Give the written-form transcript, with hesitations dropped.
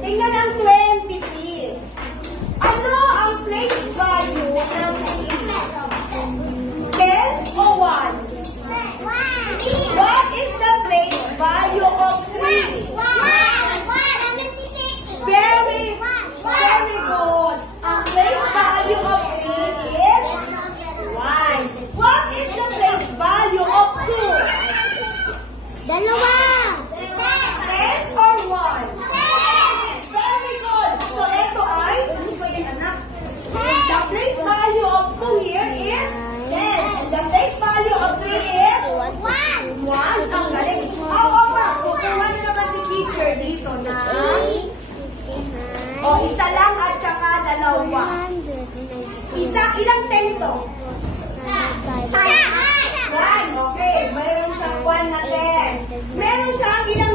Tingnan ang 23. Ano ang place value ng 3? Tens o ones? What is the place value of 3? Very good. Ang place value of 3 is 1. What is the place value of 2? Dalawa. Tens or ones? Very good. So ito ay, anak. The place value of 2 here is 10. And the place value of 3 is 1. Ang galing. Oo ba? Kukuha na naman si teacher dito na isa lang at saka dalawa. Ilang 10 to? One. Okay. Mayroon siyang 1 na 10. Meron siyang ilang